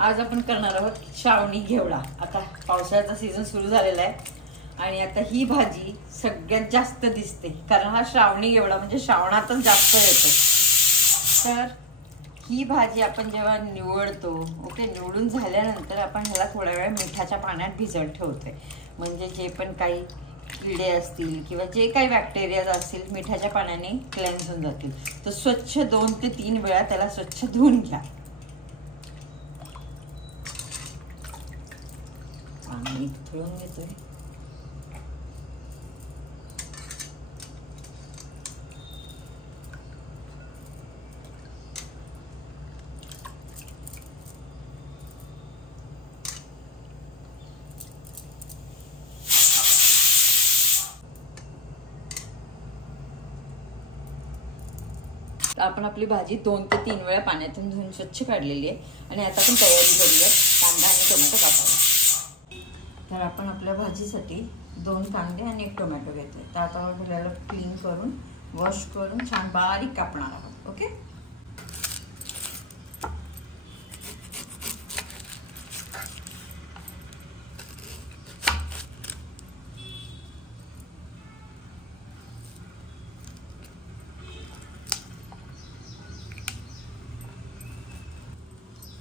आज आपण करणार आहोत श्रावणी घेवडा। आता पावसाळ्याचा सीझन सुरू झालेला आहे आणि आता ही भाजी सगळ्यात जास्त दिसते कारण हा श्रावणी घेवडा म्हणजे श्रावणातच जास्त येतो। तर ही भाजी आपण जेव्हा निवडतो, ओके, निवडून झाल्यानंतर आपण ह्याला थोडा वेळ मिठाच्या पाण्यात भिजवत ठेवतोय, म्हणजे जे पण काही किडे असतील किंवा जे काही बॅक्टेरिया असतील मिठाच्या पाण्याने क्लेन्स होऊन जातील। तर स्वच्छ 2 ते 3 वेळा त्याला स्वच्छ धुवून घ्या। पाणी उकळून घेतोय। आपण आपली भाजी 2 ते 3 वेळा पाण्यातून धुवून स्वच्छ काढलेली आहे आणि आता आपण तयारी करूया कांदा आणि टोमॅटो कापायला। तर आपण आपल्या भाजीसाठी 2 कांदे आणि 1 टोमॅटो घेतोय। तर आता आपल्याला क्लीन करून वॉश करून छान बारीक कापणार आहोत। ओके,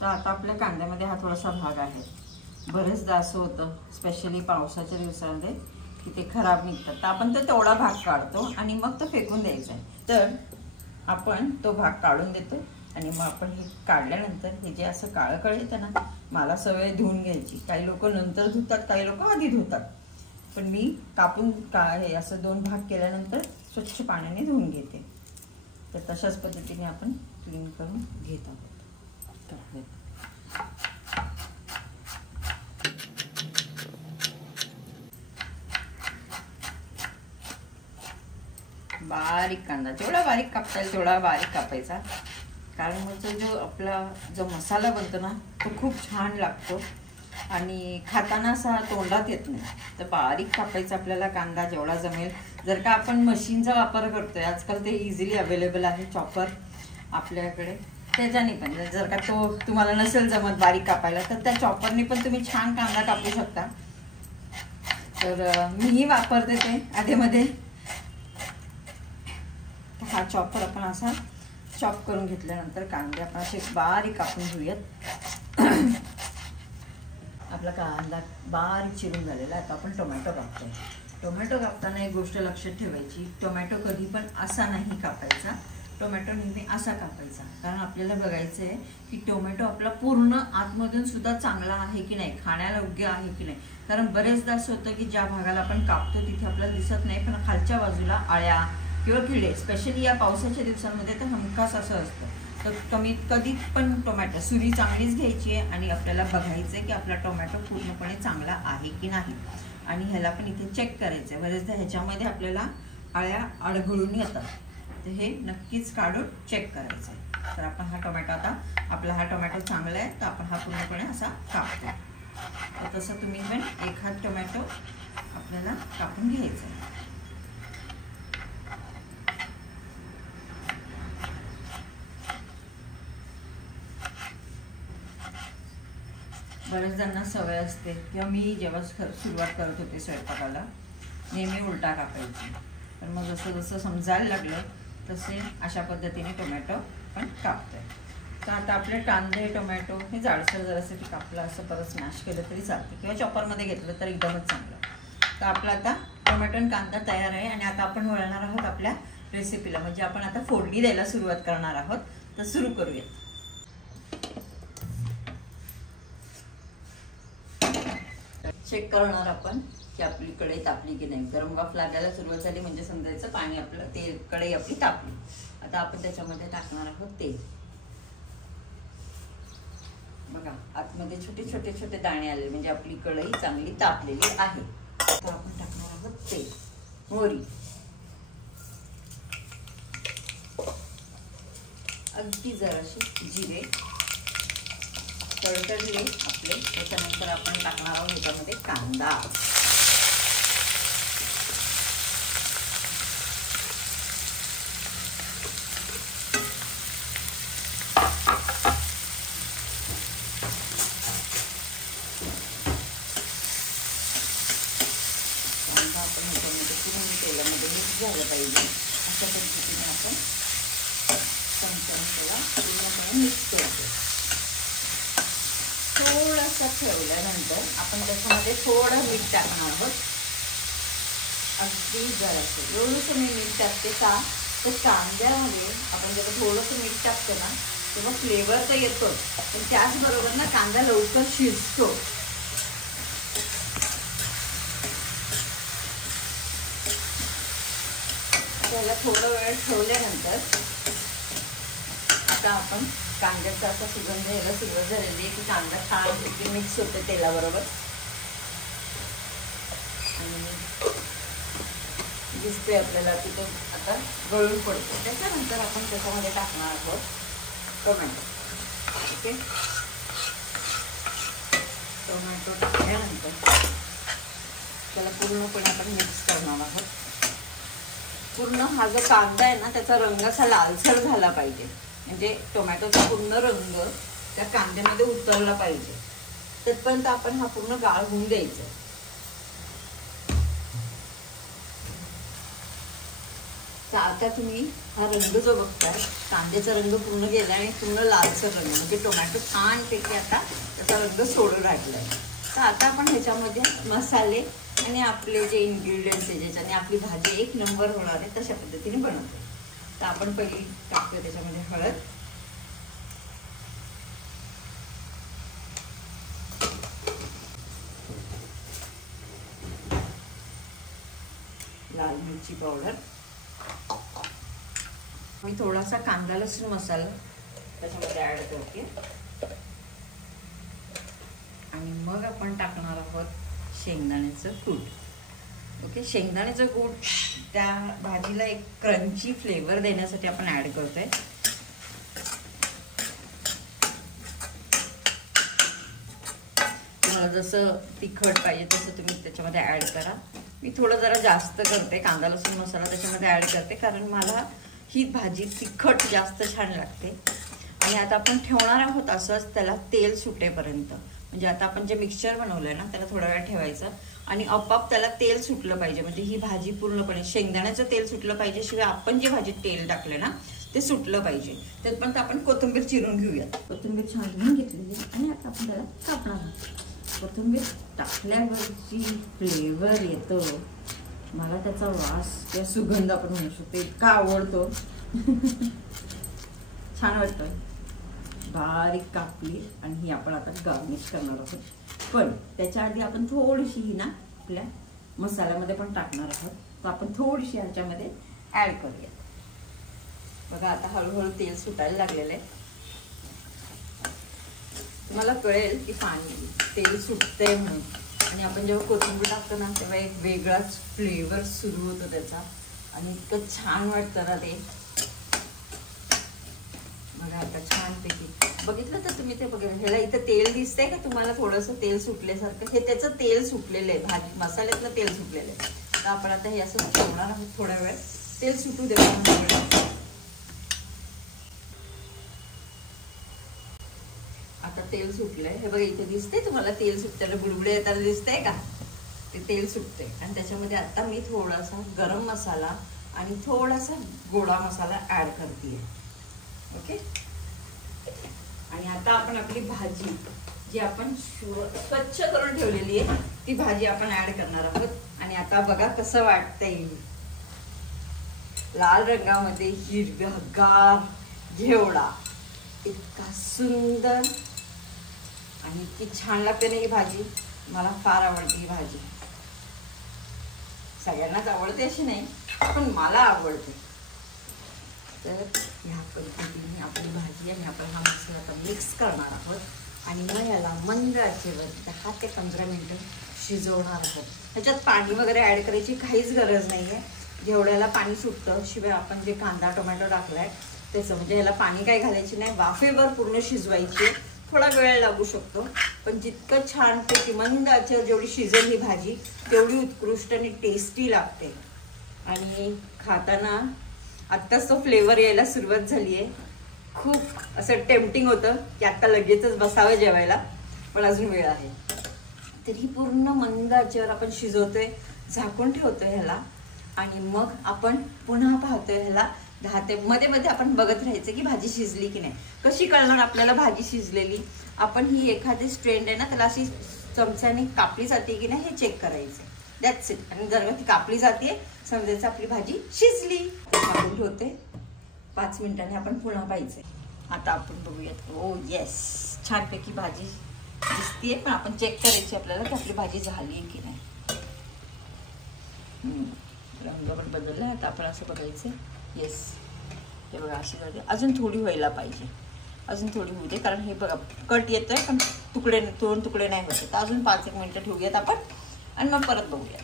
तर आता आपल्या कांद्यामध्ये हा थोडासा भाग आहे। बरेचदा असं होतं स्पेशली पावसाच्या दिवसांमध्ये की ते खराब निघतात, तर आपण तो तेवढा भाग काढतो आणि मग तो फेकून द्यायचा आहे। तर आपण तो भाग काढून देतो आणि मग आपण हे काढल्यानंतर हे जे असं काळं काळं येतं ना, मला सवय धुवून घ्यायची। काही लोक नंतर धुतात, काही लोक आधी धुतात, पण मी कापून हे असं 2 भाग केल्यानंतर स्वच्छ पाण्याने धुवून घेते। तर तशाच पद्धतीने आपण क्लीन करून घेत आहोत। बारीक कांदा जेवढा बारीक कापता येईल तेवढा बारीक कापायचा, कारण मग जो आपला जो मसाला बनतो ना तो खूप छान लागतो आणि खाताना असा तोंडात येत नाही। तर बारीक कापायचा आपल्याला कांदा जेवढा जमेल। जर का आपण मशीनचा वापर करतोय, आजकाल ते इझिली अवेलेबल आहे चॉपर आपल्याकडे, त्याच्याने पण जर का तो तुम्हाला नसेल जमत बारीक कापायला तर त्या चॉपरने पण तुम्ही छान कांदा कापू शकता। तर मीही वापरते ते आधेमध्ये। हा चॉपर आपण असा चॉप करून घेतल्यानंतर कांदे आपण असे बारीक कापून घेऊयात। आपला कांदा बारीक चिरून झालेला आहे। आता आपण टोमॅटो कापतोय। टोमॅटो कापताना एक गोष्ट लक्षात ठेवायची, टोमॅटो कधी पण असा नाही कापायचा, टोमॅटो नेहमी असा कापायचा, कारण आपल्याला बघायचं आहे की टोमॅटो आपला पूर्ण आतमधून सुद्धा चांगला आहे की नाही, खाण्याला योग्य आहे की नाही। कारण बरेचदा असं होतं की ज्या भागाला आपण कापतो तिथे आपल्याला दिसत नाही, पण खालच्या बाजूला आळ्या किंवा किडे, स्पेशली या पावसाच्या दिवसांमध्ये तर हमखास असं असतं। तर कधी पण टोमॅटो सुरी चांगलीच घ्यायची आहे आणि आपल्याला बघायचं आहे की आपला टोमॅटो पूर्णपणे चांगला आहे की नाही, आणि ह्याला पण इथे चेक करायचं आहे। बरेचदा ह्याच्यामध्ये आपल्याला आळ्या आढळून येतात, तर हे नक्कीच काढून चेक करायचं आहे। तर आपण हा टोमॅटो, आता आपला हा टोमॅटो चांगला आहे तर आपण हा पूर्णपणे असा कापतो। तर तसं तुम्ही पण एखाद टोमॅटो आपल्याला कापून घ्यायचा आहे। बरेच जणांना सवय असते किंवा मी जेव्हा सुरुवात करत होते स्वयंपाकाला नेहमी उलटा कापायची, पण मग जसं जसं समजायला लागलं तसे अशा पद्धतीने टोमॅटो पण कापतोय। तर आता आपले कांदे टोमॅटो हे जाडसर जरासे ते कापलं असं परत स्मॅश केलं तरी चालतं किंवा चॉपरमध्ये घेतलं तर एकदमच चांगलं। तर आपला आता टोमॅटो आणि कांदा तयार आहे आणि आता आपण वळणार आहोत आपल्या रेसिपीला, म्हणजे आपण आता फोडणी द्यायला सुरुवात करणार आहोत। तर सुरू करूया। चेक करणार आपण की आपली कढई तापली की नाही। गरम वाफ लागायला सुरुवात झाली म्हणजे समजायचं पाणी आपलं, तेल, कढई आपली तापली। आता आपण त्याच्यामध्ये टाकणार आहोत तेल। बघा आतमध्ये छोटे छोटे छोटे दाणे आले म्हणजे आपली कढई चांगली तापलेली आहे। आता आपण टाकणार आहोत तेल, मोहरी, अगदी जराशी जिरे तडतडले आपले। त्याच्यानंतर आपण टाकणार आहोत ह्याच्यामध्ये कांदा, मिक्स झालं पाहिजे अशा पद्धतीने आपण चमच्याने त्याला पूर्णपणे मिक्स करतो. थोडंसं ठेवल्यानंतर आपण त्याच्यामध्ये थोडं मीठ टाकणार आहोत. अगदी जरासं एवढंसं मी मीठ टाकते का तर कांद्यामध्ये आपण जेव्हा थोडंसं मीठ टाकतो ना तेव्हा फ्लेवर तर येतो, पण त्याचबरोबर ना कांदा लवकर शिजतो. त्याला थोडा वेळ ठेवल्यानंतर आता आपण कांद्याचा असा सुगंध यायला सुरुवात झालेली आहे की कांदा छान मिक्स होते तेलाबरोबर आणि दिसते आपल्याला की तो आता गळून पडतो. त्याच्यानंतर आपण त्याच्यामध्ये टाकणार आहोत टोमॅटो. ओके, टोमॅटो टाकल्यानंतर त्याला पूर्णपणे आपण मिक्स करणार आहोत. पूर्ण हा जो कांदा आहे ना त्याचा रंग असा लालसर झाला पाहिजे, म्हणजे टोमॅटोचा पूर्ण रंग त्या कांद्यामध्ये उतरला पाहिजे. तिथपर्यंत आपण हा पूर्ण गाळ होऊन द्यायचा. तर आता तुम्ही हा रंग जो बघताय कांद्याचा रंग पूर्ण गेला आणि पूर्ण लालसर रंग म्हणजे टोमॅटो छानपैकी आता त्याचा रंग सोडून राहिलाय. तर आता आपण ह्याच्यामध्ये मसाले आणि आपले जे इन्ग्रेडियंट्स आहे ज्याच्याने आपली भाजी एक नंबर होणार आहे तशा पद्धतीने बनवतो. तर आपण पहिली टाकतो त्याच्यामध्ये हळद, लाल मिरची पावडर, मी थोडासा कांदा लसूण मसाला त्याच्यामध्ये ऍड करते आणि मग आपण टाकणार आहोत शेंगदाण्याचं कूट. ओके, शेंगदाण्याचं कूट त्या भाजीला एक क्रंची फ्लेवर देण्यासाठी आपण ऍड करतोय. तुम्हाला जसं तिखट पाहिजे तसं तुम्ही त्याच्यामध्ये ऍड करा. मी थोडं जरा जास्त करते कांदा लसूण मसाला त्याच्यामध्ये ऍड करते कारण मला ही भाजी तिखट जास्त छान लागते. आणि आता आपण ठेवणार आहोत असंच त्याला तेल सुटेपर्यंत. म्हणजे आता आपण जे मिक्सचर बनवलंय ना त्याला थोडा वेळ ठेवायचं आणि आपोआप त्याला तेल सुटलं पाहिजे. म्हणजे ही भाजी पूर्णपणे शेंगदाण्याचं तेल सुटलं पाहिजे, शिवाय आपण जे भाजीत तेल टाकलं ना ते सुटलं पाहिजे. त्यात आपण कोथिंबीर चिरून घेऊयात. कोथिंबीर छान धुवून घेतलेली आणि आता आपण त्याला कापणार आहोत. कोथिंबीर टाकल्यावरची फ्लेवर येतो, मला त्याचा वास किंवा सुगंध आपण म्हणू शकतो इतका आवडतो. छान वाटतं. बारीक कापली आणि ही आपण आता गार्निश करणार आहोत. पण त्याच्या आधी आपण थोडीशी ही ना आपल्या मसाल्यामध्ये पण टाकणार आहोत. तर आपण थोडीशी ह्याच्यामध्ये ऍड करूया. बघा आता हळूहळू तेल सुटायला लागलेलं आहे. तुम्हाला कळेल की पाणी तेल सुटतंय म्हणून. आणि आपण जेव्हा कोथिंबीर टाकतो ना तेव्हा एक वेगळाच फ्लेवर सुरू होतो त्याचा आणि इतकं छान वाटतं ना ते. बघा आता छानपैकी बघितलं तर तुम्ही ते बघा ह्याला इथं तेल दिसतंय का तुम्हाला थोडंसं तेल सुटल्यासारखं. हे त्याचं तेल सुटलेलं आहे, भाजी मसाल्यातलं तेल सुटलेलं आहे. तर आपण आता हे असं ठेवणार आहोत थोडा वेळ, तेल सुटू देऊ. आता तेल सुटलंय, हे बघा इथे दिसतंय तुम्हाला तेल सुटताना बुडबुडे येताना दिसतंय का, ते तेल सुटते. आणि त्याच्यामध्ये आता मी थोडासा गरम मसाला आणि थोडासा गोडा मसाला ऍड करते. ओके, आणि आता आपण आपली भाजी जी आपण स्वच्छ करून ठेवलेली आहे ती भाजी आपण ऍड करणार आहोत. आणि आता बघा कसं वाटतंय, लाल रंगामध्ये हिरव्यागार घेवडा, इतका सुंदर आणि इतकी छान लागते ना ही भाजी. मला फार आवडते ही भाजी. सगळ्यांनाच आवडते अशी नाही, पण मला आवडते. तर ह्या पद्धतीने आपली भाजी आणि आपण हा मसाला आता मिक्स करणार आहोत आणि मग याला मंद आचेवर 10 ते 15 मिनिटं शिजवणार आहोत. ह्याच्यात पाणी वगैरे ऍड करायची काहीच गरज नाही आहे. जेवढ्याला पाणी सुटतं, शिवाय आपण जे कांदा टोमॅटो टाकलाय त्याचं, म्हणजे ह्याला पाणी काही घालायची नाही, वाफेवर पूर्ण शिजवायची. थोडा वेळ लागू शकतो, पण जितकं छानपैकी मंद आचेवर जेवढी शिजेल ही भाजी तेवढी उत्कृष्ट आणि टेस्टी लागते. आणि खाताना आत्ताच तो फ्लेवर यायला सुरुवात झाली आहे. खूप असं टेम्पटिंग होतं की आत्ता लगेचच बसावं जेवायला, पण अजून वेळ आहे. तरी पूर्ण मंद आचेवर आपण शिजवतोय, झाकून ठेवतोय ह्याला आणि मग आपण पुन्हा पाहतोय ह्याला 10 ते मध्ये मध्ये आपण बघत राहायचं की भाजी शिजली की नाही. कशी कळणार आपल्याला भाजी शिजलेली? आपण ही एखादी स्ट्रेंड आहे ना त्याला अशी चमच्याने कापली जाते की नाही हे चेक करायचं. That's it. आणि जर ती कापली जाते समजायचं आपली भाजी शिजली. झाकून ठेवते. 5 मिनिटांनी आपण पुन्हा पाहायचंय. आता आपण बघूयात. ओ येस, छानपैकी भाजी दिसतीये. पण आपण चेक करायची आपल्याला की आपली भाजी झाली आहे की नाही. रंग पण बदलला. आता आपण असं बघायचं. येस, हे बघा अशी भाजी अजून थोडी व्हायला पाहिजे. अजून थोडी होऊ दे कारण हे बघा कट येतोय पण तुकडे तुकडे नाही होते. तर अजून 5-1 मिनिटं ठेवूयात आपण आणि मग परत बघूयात.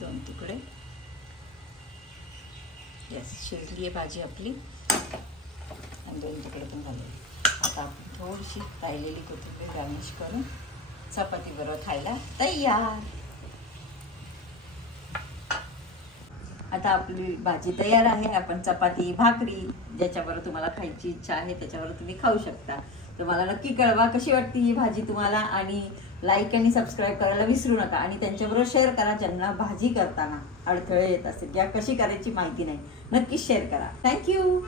दोन तुकडे. येस, शिजली आहे भाजी आपली आणि 2 तुकडे पण झाले. आता आपण थोडीशी राहिलेली कोथिंबीर गार्निश करून चपाती बरोबर खायला तयार. आता आपली भाजी तयार आहे. आपण चपाती भाकरी ज्याच्याबरोबर तुम्हाला खायची इच्छा आहे त्याच्यावर तुम्ही खाऊ शकता. तर मला नक्की कळवा कशी वाटते ही भाजी तुम्हाला. आणि लाईक आणि सबस्क्राईब करायला विसरू नका. आणि त्यांच्याबरोबर शेअर करा ज्यांना भाजी करताना अडथळे येत असेल किंवा कशी करायची माहिती नाही. नक्कीच शेअर करा. थँक्यू.